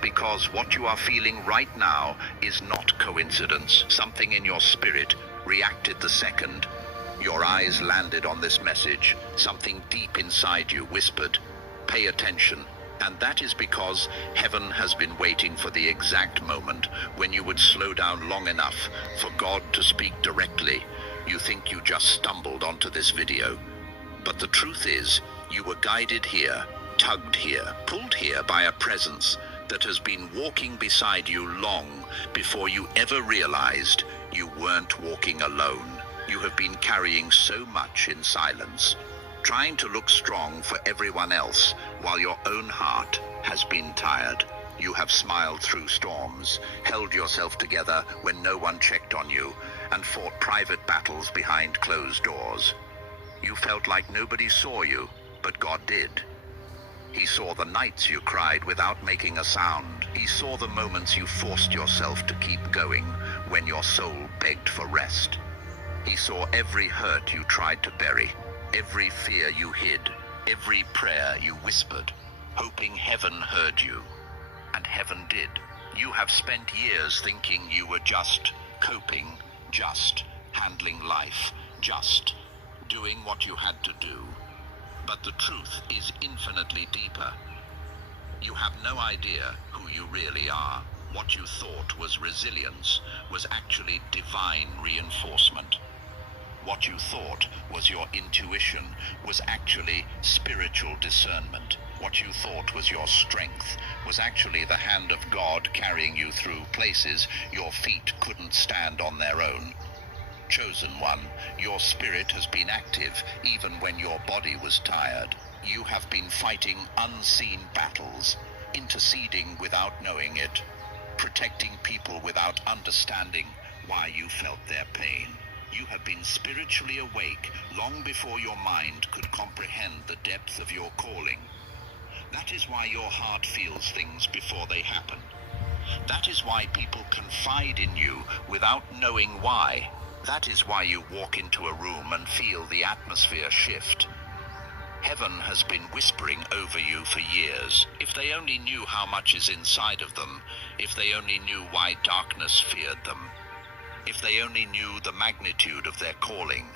Because what you are feeling right now is not coincidence. Something in your spirit reacted the second your eyes landed on this message. Something deep inside you whispered, "Pay attention." And that is because heaven has been waiting for the exact moment when you would slow down long enough for God to speak directly. You think you just stumbled onto this video. But the truth is, you were guided here, tugged here, pulled here by a presence that has been walking beside you long before you ever realized you weren't walking alone. You have been carrying so much in silence, trying to look strong for everyone else while your own heart has been tired. You have smiled through storms, held yourself together when no one checked on you, and fought private battles behind closed doors. You felt like nobody saw you, but God did. He saw the nights you cried without making a sound. He saw the moments you forced yourself to keep going when your soul begged for rest. He saw every hurt you tried to bury, every fear you hid, every prayer you whispered, hoping heaven heard you. And heaven did. You have spent years thinking you were just coping, just handling life, just doing what you had to do. But the truth is infinitely deeper. You have no idea who you really are. What you thought was resilience was actually divine reinforcement. What you thought was your intuition was actually spiritual discernment. What you thought was your strength was actually the hand of God carrying you through places your feet couldn't stand on their own. Chosen one, your spirit has been active even when your body was tired. You have been fighting unseen battles, interceding without knowing it, protecting people without understanding why you felt their pain. You have been spiritually awake long before your mind could comprehend the depth of your calling. That is why your heart feels things before they happen. That is why people confide in you without knowing why. That is why you walk into a room and feel the atmosphere shift. Heaven has been whispering over you for years. If they only knew how much is inside of them, if they only knew why darkness feared them, if they only knew the magnitude of their calling.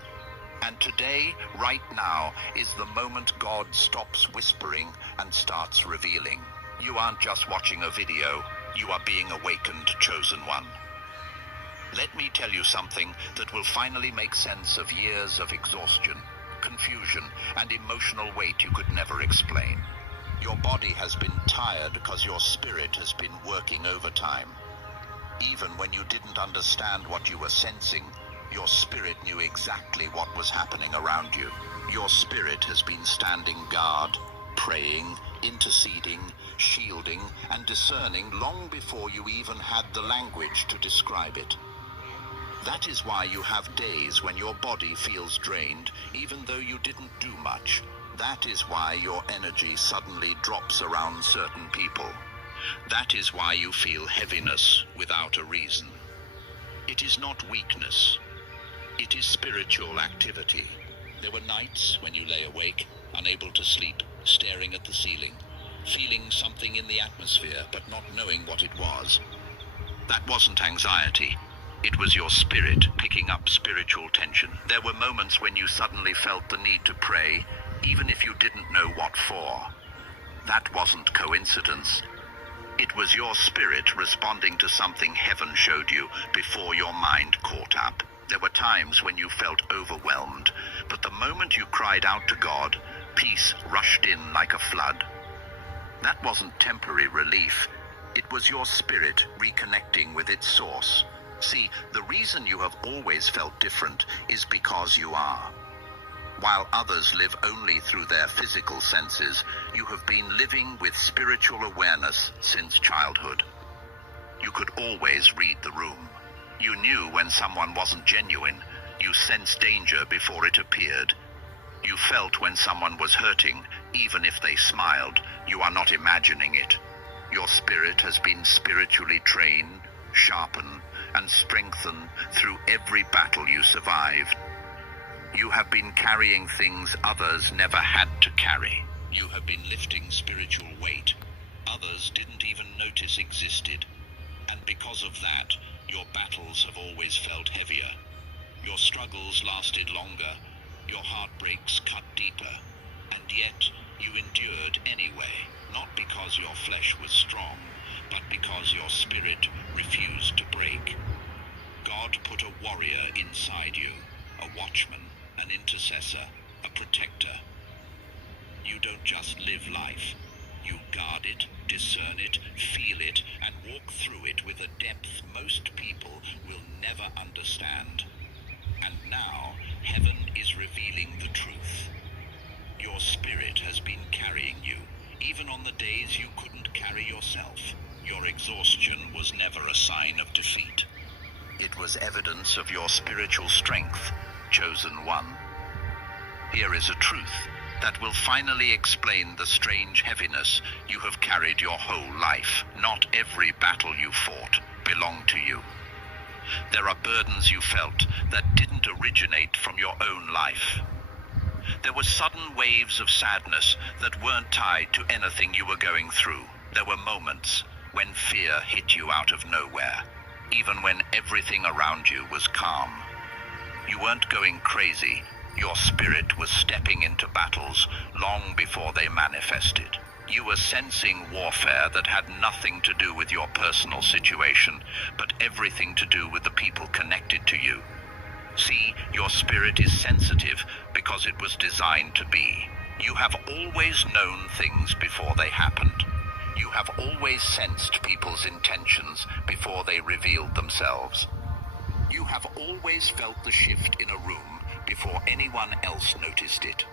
And today, right now, is the moment God stops whispering and starts revealing. You aren't just watching a video, you are being awakened, chosen one. Let me tell you something that will finally make sense of years of exhaustion, confusion, and emotional weight you could never explain. Your body has been tired because your spirit has been working overtime. Even when you didn't understand what you were sensing, your spirit knew exactly what was happening around you. Your spirit has been standing guard, praying, interceding, shielding, and discerning long before you even had the language to describe it. That is why you have days when your body feels drained, even though you didn't do much. That is why your energy suddenly drops around certain people. That is why you feel heaviness without a reason. It is not weakness. It is spiritual activity. There were nights when you lay awake, unable to sleep, staring at the ceiling, feeling something in the atmosphere but not knowing what it was. That wasn't anxiety. It was your spirit picking up spiritual tension. There were moments when you suddenly felt the need to pray, even if you didn't know what for. That wasn't coincidence. It was your spirit responding to something heaven showed you before your mind caught up. There were times when you felt overwhelmed, but the moment you cried out to God, peace rushed in like a flood. That wasn't temporary relief. It was your spirit reconnecting with its source. See, the reason you have always felt different is because you are. While others live only through their physical senses, you have been living with spiritual awareness since childhood. You could always read the room. You knew when someone wasn't genuine. You sensed danger before it appeared. You felt when someone was hurting, even if they smiled. You are not imagining it. Your spirit has been spiritually trained, sharpened, and strengthened through every battle you survived. You have been carrying things others never had to carry. You have been lifting spiritual weight others didn't even notice battles have always felt heavier. Your struggles lasted longer, your heartbreaks cut deeper, and yet you endured anyway, not because your flesh was strong, but because your spirit refused to break. God put a warrior inside you, a watchman, an intercessor, a protector. You don't just live life. You guard it, discern it, feel it, and walk through it with a depth most people will never understand. And now, heaven is revealing the truth. Your spirit has been carrying you, even on the days you couldn't carry yourself. Your exhaustion was never a sign of defeat. It was evidence of your spiritual strength, chosen one. Here is a truth that will finally explain the strange heaviness you have carried your whole life. Not every battle you fought belonged to you. There are burdens you felt that didn't originate from your own life. There were sudden waves of sadness that weren't tied to anything you were going through. There were moments when fear hit you out of nowhere, even when everything around you was calm. You weren't going crazy. Your spirit was stepping into battles long before they manifested. You were sensing warfare that had nothing to do with your personal situation, but everything to do with the people connected to you. See, your spirit is sensitive because it was designed to be. You have always known things before they happened. You have always sensed people's intentions before they revealed themselves. You have always felt the shift in a room before anyone else noticed it.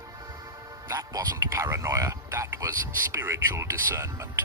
That wasn't paranoia, that was spiritual discernment.